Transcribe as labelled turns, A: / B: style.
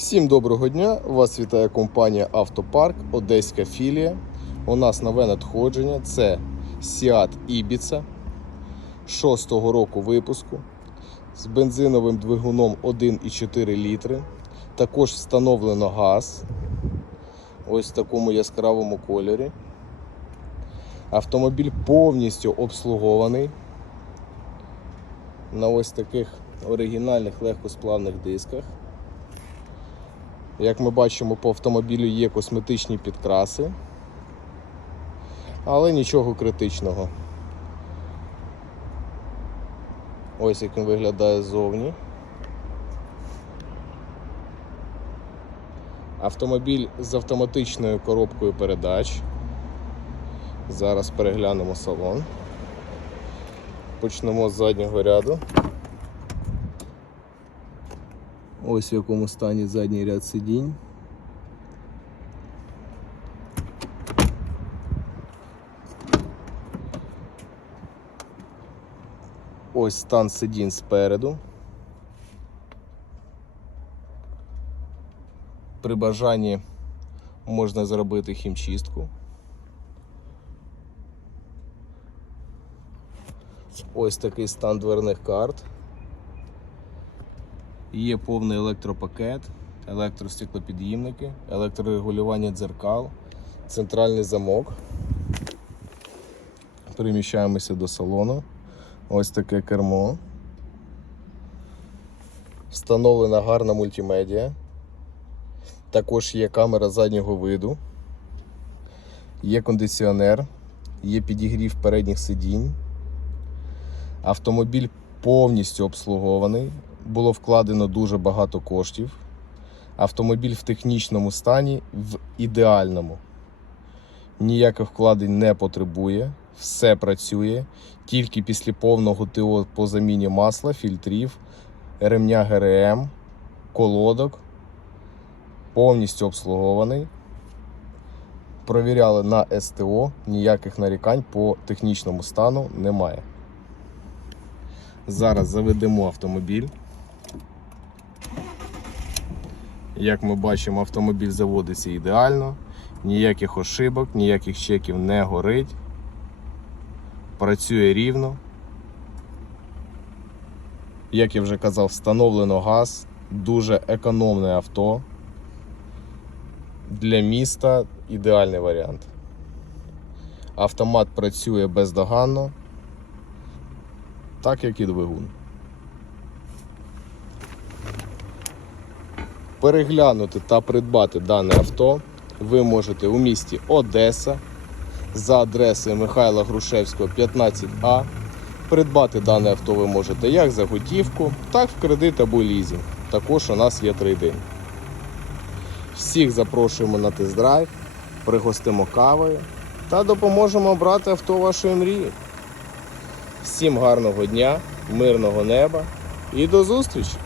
A: Всім доброго дня! Вас вітає компанія Автопарк, Одеська філія. У нас нове надходження це Seat Ibiza 6-го року випуску з бензиновим двигуном 1,4 літри. Також встановлено газ. Ось в такому яскравому кольорі. Автомобіль повністю обслугований на ось таких оригінальних легкосплавних дисках. Як ми бачимо, по автомобілю є косметичні підкраси, але нічого критичного. Ось як він виглядає ззовні. Автомобіль з автоматичною коробкою передач. Зараз переглянемо салон. Почнемо з заднього ряду. Ось в якому стані задній ряд сидінь. Ось стан сидінь спереду. При бажанні можна зробити хімчистку. Ось такий стан дверних карт. Є повний електропакет, електростеклопід'їмники, електрорегулювання дзеркал, центральний замок. Переміщаємося до салону. Ось таке кермо. Встановлена гарна мультимедіа. Також є камера заднього виду, є кондиціонер, є підігрів передніх сидінь. Автомобіль повністю обслугований. Було вкладено дуже багато коштів. Автомобіль в технічному стані, в ідеальному. Ніяких вкладень не потребує, все працює. Тільки після повного ТО по заміні масла, фільтрів, ремня ГРМ, колодок. Повністю обслугований. Провіряли на СТО, ніяких нарікань по технічному стану немає. Зараз заведемо автомобіль. Як ми бачимо, автомобіль заводиться ідеально, ніяких ошибок, ніяких чеків не горить. Працює рівно. Як я вже казав, встановлено газ, дуже економне авто. Для міста ідеальний варіант. Автомат працює бездоганно, так як і двигун. Переглянути та придбати дане авто ви можете у місті Одеса за адресою Михайла Грушевського 15А. Придбати дане авто ви можете як за готівку, так в кредит або лізинг. Також у нас є трейдинг. Всіх запрошуємо на тест-драйв, пригостимо кавою та допоможемо обрати авто вашої мрії. Всім гарного дня, мирного неба і до зустрічі!